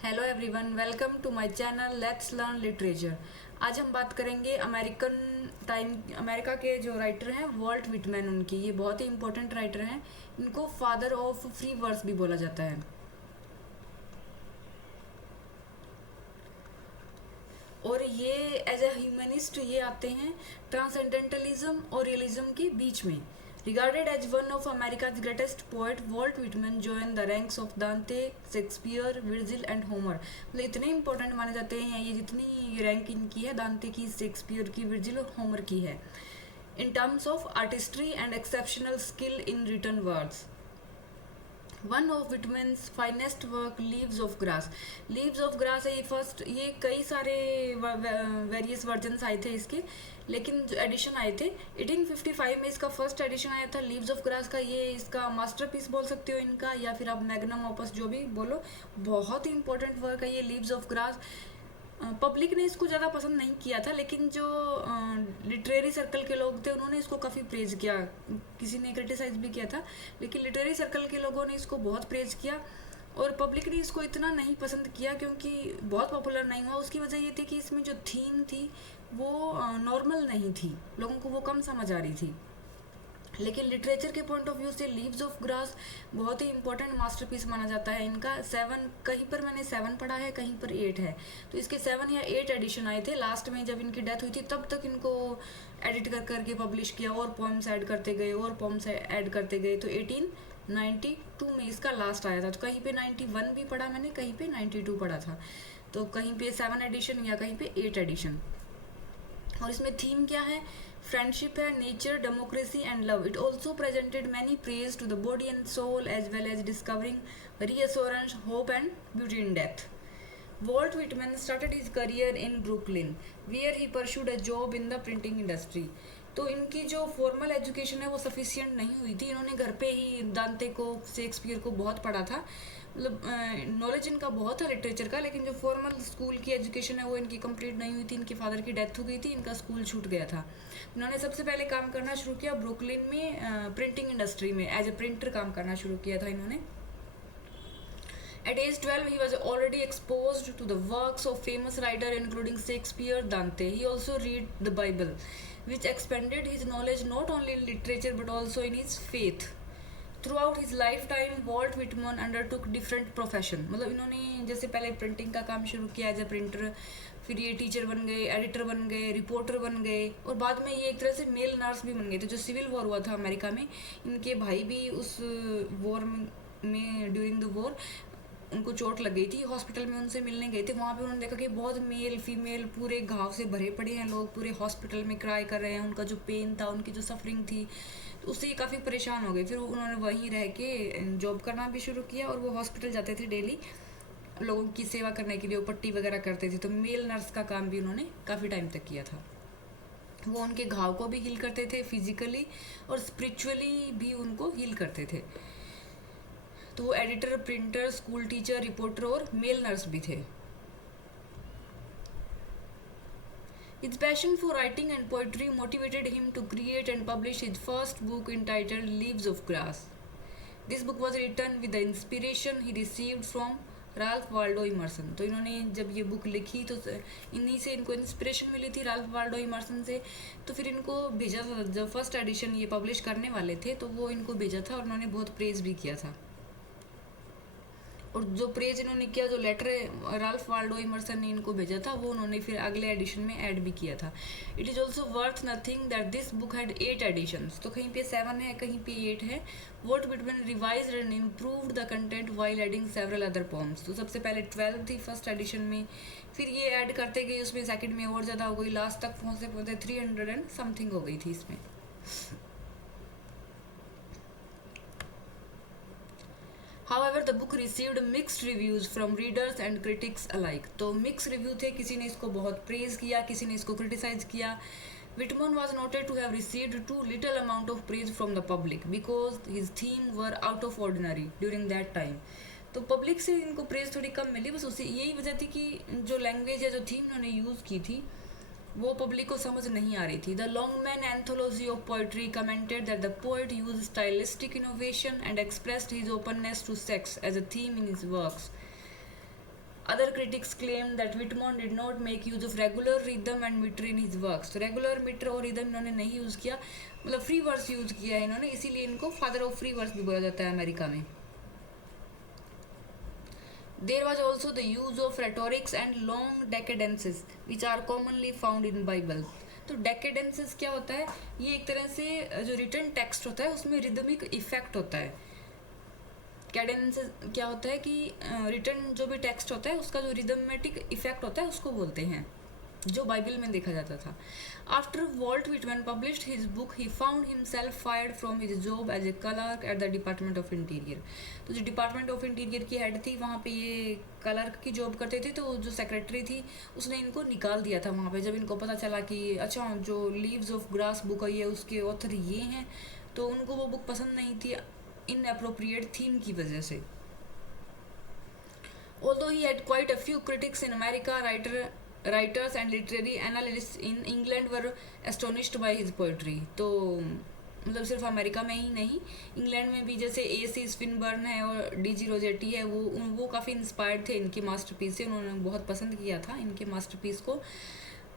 Hello everyone, welcome to my channel let's learn literature. आज हम बात करेंगे अमेरिका के जो राइटर हैं वॉल्ट विटमैन उनकी। ये बहुत ही इंपॉर्टेंट राइटर हैं। इनको फादर ऑफ फ्री वर्स भी बोला जाता है। और ये एज ए ह्यूमनिस्ट ये आते हैं ट्रांसेंडेंटलिज्म और रियलिज्म के बीच में। Regarded as one of America's greatest poet, Walt Whitman join the ranks of Dante, Shakespeare, Virgil and Homer. मतलब इतने इंपॉर्टेंट माने जाते हैं ये, जितनी रैंक इनकी है दांते की, शेक्सपियर की, विर्जिल और होमर की है, in terms of artistry and exceptional skill in written words. One of Whitman's finest work Leaves of Grass. Leaves of Grass है ये फर्स्ट, ये कई सारे वेरियस वर्जन्स आए थे इसके, लेकिन जो एडिशन आए थे 1855 में इसका फर्स्ट एडिशन आया था लीव्स ऑफ ग्रास का। ये इसका मास्टरपीस बोल सकते हो इनका, या फिर आप मैग्नम ओपस जो भी बोलो। बहुत ही इंपॉर्टेंट वर्क है ये लीव्स ऑफ ग्रास। पब्लिक ने इसको ज़्यादा पसंद नहीं किया था, लेकिन जो लिटरेरी सर्कल के लोग थे उन्होंने इसको काफ़ी प्रेज किया। किसी ने क्रिटिसाइज भी किया था, लेकिन लिटरेरी सर्कल के लोगों ने इसको बहुत प्रेज किया। और पब्लिक ने इसको इतना नहीं पसंद किया क्योंकि बहुत पॉपुलर नहीं हुआ। उसकी वजह ये थी कि इसमें जो थीम थी वो नॉर्मल नहीं थी, लोगों को वो कम समझ आ रही थी। लेकिन लिटरेचर के पॉइंट ऑफ व्यू से लीव्स ऑफ ग्रास बहुत ही इंपॉर्टेंट मास्टरपीस माना जाता है इनका। 7, कहीं पर मैंने 7 पढ़ा है, कहीं पर 8 है। तो इसके 7 या 8 एडिशन आए थे। लास्ट में जब इनकी डेथ हुई थी तब तक इनको एडिट कर करके पब्लिश किया, और पोएम्स ऐड करते गए और पोएम्स ऐड करते गए। तो 1892 में इसका लास्ट आया था। तो कहीं पे 91 भी पढ़ा मैंने, कहीं पे 92 पढ़ा था। तो कहीं पे 7 एडिशन या कहीं पे 8 एडिशन। और इसमें थीम क्या है? फ्रेंडशिप है, nature, democracy and love. It also presented many praise to the body and soul as well as discovering reassurance, hope and beauty in death. Walt Whitman started his career in Brooklyn, where he pursued a job in the printing industry. तो इनकी जो formal education है वो sufficient नहीं हुई थी। इन्होंने घर पे ही दांते को, शेक्सपियर को बहुत पढ़ा था। मतलब नॉलेज इनका बहुत था लिटरेचर का, लेकिन जो फॉर्मल स्कूल की एजुकेशन है वो इनकी कंप्लीट नहीं हुई थी। इनके फादर की डेथ हो गई थी, इनका स्कूल छूट गया था। इन्होंने सबसे पहले काम करना शुरू किया ब्रुकलिन में, प्रिंटिंग इंडस्ट्री में एज ए प्रिंटर काम करना शुरू किया था इन्होंने। At age 12, he was already exposed to the works of famous writers including Shakespeare, Dante. He also read the Bible, which expanded his knowledge not only in literature but also in his faith. Throughout his lifetime, Walt Whitman undertook different profession. मतलब इन्होंने जैसे पहले printing का काम शुरू किया as a printer, फिर ये टीचर बन गए, एडिटर बन गए, रिपोर्टर बन गए, और बाद में ये एक तरह से मेल नर्स भी बन गए थे। जो सिविल वॉर हुआ था अमेरिका में, इनके भाई भी उस वॉर में ड्यूरिंग द वॉर उनको चोट लग गई थी। हॉस्पिटल में उनसे मिलने गए थे। वहाँ पे उन्होंने देखा कि बहुत मेल फीमेल पूरे घाव से भरे पड़े हैं लोग, पूरे हॉस्पिटल में क्राई कर रहे हैं। उनका जो पेन था, उनकी जो सफरिंग थी, तो उससे ये काफ़ी परेशान हो गए। फिर उन्होंने वहीं रह के जॉब करना भी शुरू किया, और वो हॉस्पिटल जाते थे डेली लोगों की सेवा करने के लिए, वो पट्टी वगैरह करते थे। तो मेल नर्स का काम भी उन्होंने काफ़ी टाइम तक किया था। वो उनके घाव को भी हील करते थे फिजिकली, और स्पिरिचुअली भी उनको हील करते थे। तो वो editor, printer, school teacher, reporter और मेल नर्स भी थे। His passion for writing and poetry motivated him to create and publish his first book entitled Leaves of Grass. This book was written with the inspiration he received from Ralph Waldo immersion. तो इन्होंने जब ये book लिखी तो इन्हीं से इनको inspiration मिली थी, राल्फ वाल्डो इमर्सन से। तो फिर इनको भेजा था, जब फर्स्ट एडिशन ये पब्लिश करने वाले थे तो वो इनको भेजा था, और उन्होंने बहुत प्रेज भी किया था। और जो प्रेज इन्होंने किया, जो लेटर राल्फ वाल्डो इमर्सन ने इनको भेजा था, वो उन्होंने फिर अगले एडिशन में ऐड भी किया था। It is also worth nothing that this book had 8 editions. तो कहीं पे 7 है, कहीं पे 8 है। Walt Whitman revised and improved the content while adding several other poems. तो सबसे पहले 12 थी फर्स्ट एडिशन में, फिर ये ऐड करते गए, उसमें सेकंड में और ज़्यादा हो गई, लास्ट तक पहुँचते पहुँचते 300 एंड समथिंग हो गई थी इसमें। However, the book received mixed reviews from readers and critics alike. तो मिक्स रिव्यू थे, किसी ने इसको बहुत प्रेज किया, किसी ने इसको क्रिटिसाइज किया। Whitman was noted to have received too little amount of praise from the public because his themes were out of ordinary during that time. तो पब्लिक से इनको प्रेज थोड़ी कम मिली, बस उसी यही वजह थी कि जो लैंग्वेज या जो थीम उन्होंने यूज़ की थी वो पब्लिक को समझ नहीं आ रही थी। The Longman anthology of poetry commented that the poet use stylistic innovation and expressed his openness to sex as a theme in his works. Other critics claimed that Whitman did not make use of regular rhythm and meter in his works. तो regular meter और rhythm इन्होंने नहीं use किया, मतलब free verse use किया है इन्होंने, इसीलिए इनको फादर ऑफ फ्री वर्स भी बोला जाता है अमेरिका में. There was also the use of rhetorics and long decadences which are commonly found in Bible. तो डेकेडेंसेस क्या होता है, ये एक तरह से जो रिटन टेक्स्ट होता है उसमें रिदमिक इफेक्ट होता है. कैडेंसेस क्या होता है कि रिटन जो भी टेक्स्ट होता है उसका जो रिदमेटिक इफेक्ट होता है उसको बोलते हैं, जो बाइबल में देखा जाता था. After Walt Whitman published his book he found himself fired from his job as a clerk at the department of interior. तो जो डिपार्टमेंट ऑफ इंटीरियर की हेड थी वहाँ पे ये क्लर्क की जॉब करते थे, तो जो सेक्रेटरी थी उसने इनको निकाल दिया था वहाँ पे. जब इनको पता चला कि अच्छा जो लीव्स ऑफ ग्रास बुक है ये उसके ऑथर ये हैं, तो उनको वो बुक पसंद नहीं थी इनअप्रोप्रिएट थीम की वजह से. Although he had quite a few critics in America, writers and literary analysts in England were astonished by his poetry. तो मतलब सिर्फ अमेरिका में ही नहीं, इंग्लैंड में भी जैसे A.C. स्विनबर्न है और D.G. रोजेटी है, वो काफ़ी इंस्पायर्ड थे इनके मास्टरपीस से, उन्होंने बहुत पसंद किया था इनके मास्टरपीस को.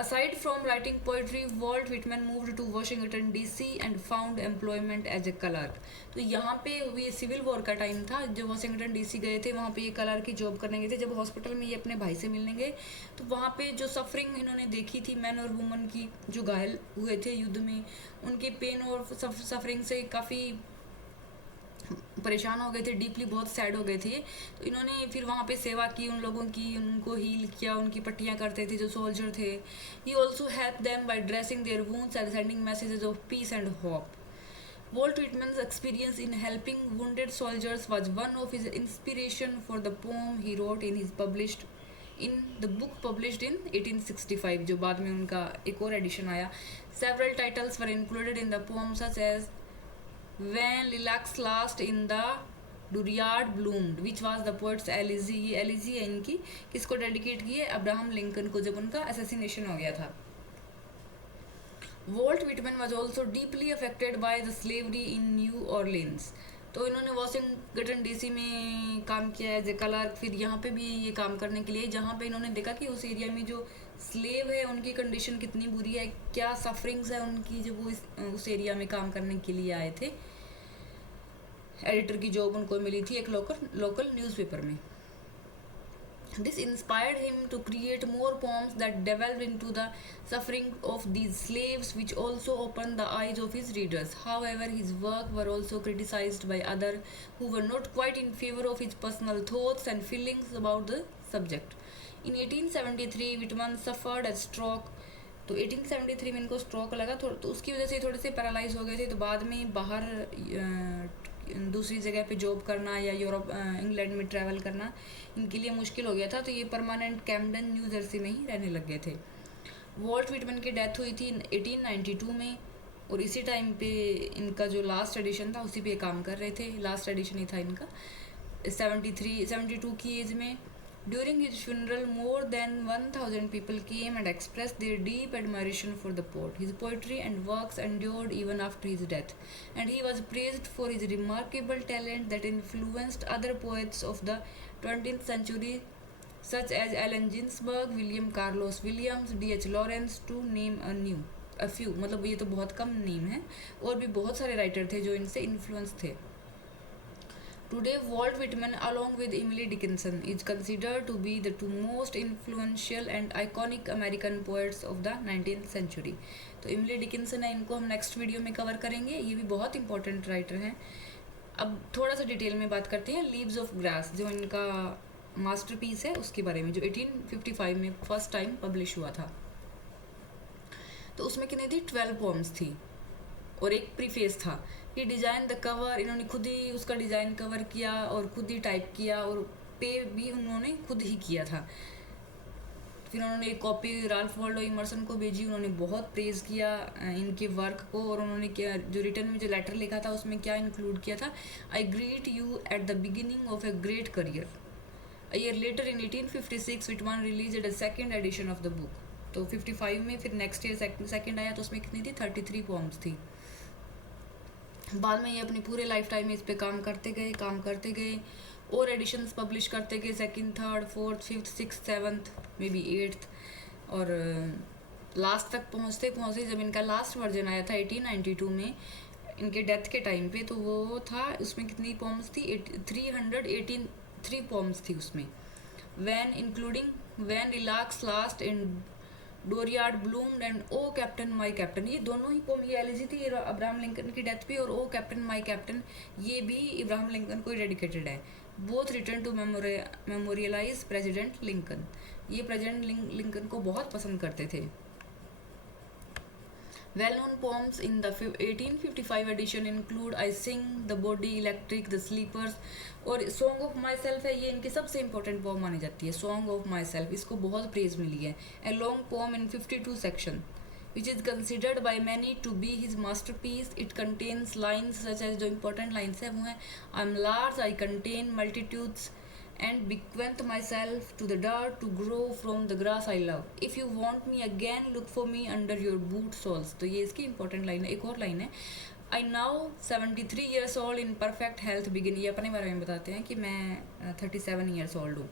Aside from writing poetry, Walt Whitman moved to Washington DC and found employment as a clerk. तो यहाँ पे ये सिविल वॉर का टाइम था, जब वाशिंगटन डीसी गए थे वहाँ पे ये क्लर्क की जॉब करने गए थे. जब हॉस्पिटल में ये अपने भाई से मिलने गए तो वहाँ पे जो सफरिंग इन्होंने देखी थी मैन और वुमन की, जो घायल हुए थे युद्ध में, उनके पेन और सफरिंग से काफ़ी परेशान हो गए थे, डीपली बहुत सैड हो गए थे. तो इन्होंने फिर वहाँ पे सेवा की उन लोगों की, उनको हील किया, उनकी पट्टियाँ करते थे जो सोल्जर थे. He also help them by dressing their wounds and sending messages of peace and hope. Walt Whitman's experience in helping wounded soldiers was one of his inspiration for the poem he wrote in the book published in 1865, जो बाद में उनका एक और addition आया. Several titles were included in the poem such as When Lilacs Last in the Dooryard Bloomed, which was the poet's elegy. ये elegy है इनकी, किसको डेडिकेट की है, अब्राहम लिंकन को, जब उनका असैसिनेशन हो गया था. Walt Whitman was also deeply affected by the slavery in New Orleans. तो इन्होंने वाशिंगटन डीसी में काम किया एज ए क्लर्क, फिर यहाँ पे भी ये काम करने के लिए, जहाँ पे इन्होंने देखा कि उस एरिया में जो स्लेव है उनकी कंडीशन कितनी बुरी है, क्या सफरिंग्स है उनकी, जब वो उस एरिया में काम करने के लिए आए थे. एडिटर की जॉब उनको मिली थी एक लोकल न्यूज़पेपर में. This inspired him to create more poems that delved into the suffering of these slaves, which also opened the eyes of his readers. However, his work were also criticized by others who were not quite in favor of his personal thoughts and feelings about the subject. In 1873, Whitman suffered a stroke. तो 1873 में इनको stroke लगा, तो उसकी वजह से थोड़े से पैरालाइज हो गए थे. तो बाद में बाहर दूसरी जगह पे जॉब करना या यूरोप इंग्लैंड में ट्रैवल करना इनके लिए मुश्किल हो गया था, तो ये परमानेंट कैम्पडन न्यू जर्सी में ही रहने लग गए थे. वॉल्ट विटमैन की डेथ हुई थी 1892 में, और इसी टाइम पे इनका जो लास्ट एडिशन था उसी पे काम कर रहे थे. लास्ट एडिशन ही था इनका 72 की एज में. During his funeral, more than 1,000 people came and expressed their deep admiration for the poet. His poetry and works endured even after his death, and he was praised for his remarkable talent that influenced other poets of the 20th century, such as Allen Ginsberg, William Carlos Williams, D.H. Lawrence, to name a few. मतलब ये तो बहुत कम name है, और भी बहुत सारे writer थे जो इनसे इन्फ्लुएंस थे. Today, Walt Whitman, along with Emily Dickinson, is considered to be the two most influential and iconic American poets of the 19th century. तो इमली डिकिंसन है, इनको हम नेक्स्ट वीडियो में कवर करेंगे, ये भी बहुत इंपॉर्टेंट राइटर हैं. अब थोड़ा सा डिटेल में बात करते हैं लीव्स ऑफ ग्रास, जो इनका मास्टरपीस है उसके बारे में, जो 1855 में फर्स्ट टाइम पब्लिश हुआ था. तो उसमें कितनी थी, 12 पोम्स थी और एक प्रीफेस था. ये डिज़ाइन द कवर, इन्होंने खुद ही उसका डिज़ाइन कवर किया और खुद ही टाइप किया, और पे भी उन्होंने खुद ही किया था. फिर उन्होंने एक कॉपी राल्फ वॉल्डो इमर्सन को भेजी, उन्होंने बहुत प्रेज़ किया इनके वर्क को, और उन्होंने क्या जो रिटर्न में जो लेटर लिखा था उसमें क्या इंक्लूड किया था, I greet you at the beginning of a great career. A year later in 1856 Whitman released a second edition of the book. तो 55 में फिर नेक्स्ट ईयर सेकेंड आया, तो उसमें कितनी थी, 33 पोम्स थी. बाद में ये अपनी पूरे लाइफ टाइम में इस पे काम करते गए. और एडिशंस पब्लिश करते गए, second, third, fourth, fifth, six, seventh, may be eighth, और लास्ट तक पहुँचते पहुँचते जब इनका लास्ट वर्जन आया था 1892 में इनके डेथ के टाइम पे, तो वो था, उसमें कितनी पॉम्स थी, 383 पॉम्स थी उसमें, when including when lilacs last and dooryard bloomed and O captain my captain, ये दोनों ही पोम, ये एलिजी थी अब्राहम लिंकन की डेथ पे, और ओ कैप्टन माई कैप्टन ये भी इब्राहम लिंकन को ही डेडिकेटेड है। Both written to memorialize President Lincoln, ये प्रेसिडेंट लिंकन को बहुत पसंद करते थे। Well-known poems in the 1855 edition include I Sing, The Body Electric, The Sleepers, और Song of Myself है, ये इनकी सबसे इम्पोर्टेंट पोम मानी जाती है। Song of Myself, इसको बहुत प्रेज मिली है। A long poem in 52 section, which is considered by many to be his masterpiece. It contains lines such as, जो important lines है वो हैं, I'm large, I contain multitudes, and bequeath myself to the dirt to grow from the grass I love. If you want me again, look for me under your boot soles. तो ये इसकी important line है। एक और line है, I now 73 years old in perfect health begin, ये अपने बारे में बताते हैं कि मैं 37 years old हूँ।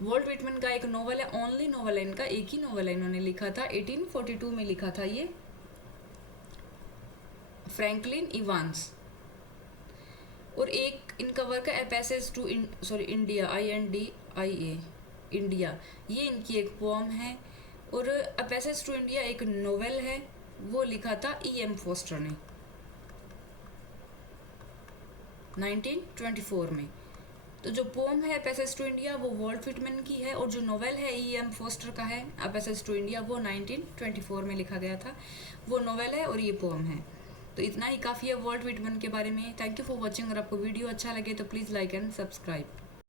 वॉल्ट विटमैन का एक नॉवल है, ओनली नॉवल है इनका, एक ही नॉवल है इन्होंने लिखा था, 1842 में लिखा था ये, फ्रैंकलिन इवांस। और एक इनका वर्क है passage to India, INDIA, India, ये इनकी एक पोम है। और अ पैसेज टू इंडिया एक नोवेल है, वो लिखा था EM फोस्टर ने 1924 में। तो जो पोम है पैसेज टू इंडिया वो वॉल्ट विटमैन की है, और जो नोवेल है EM फोस्टर का है अ पैसेज टू इंडिया, वो 1924 में लिखा गया था, वो नोवेल है और ये पोम है। तो इतना ही काफ़ी है वॉल्ट विटमैन के बारे में। Thank you for watching. अगर आपको वीडियो अच्छा लगे तो प्लीज़ लाइक एंड सब्सक्राइब।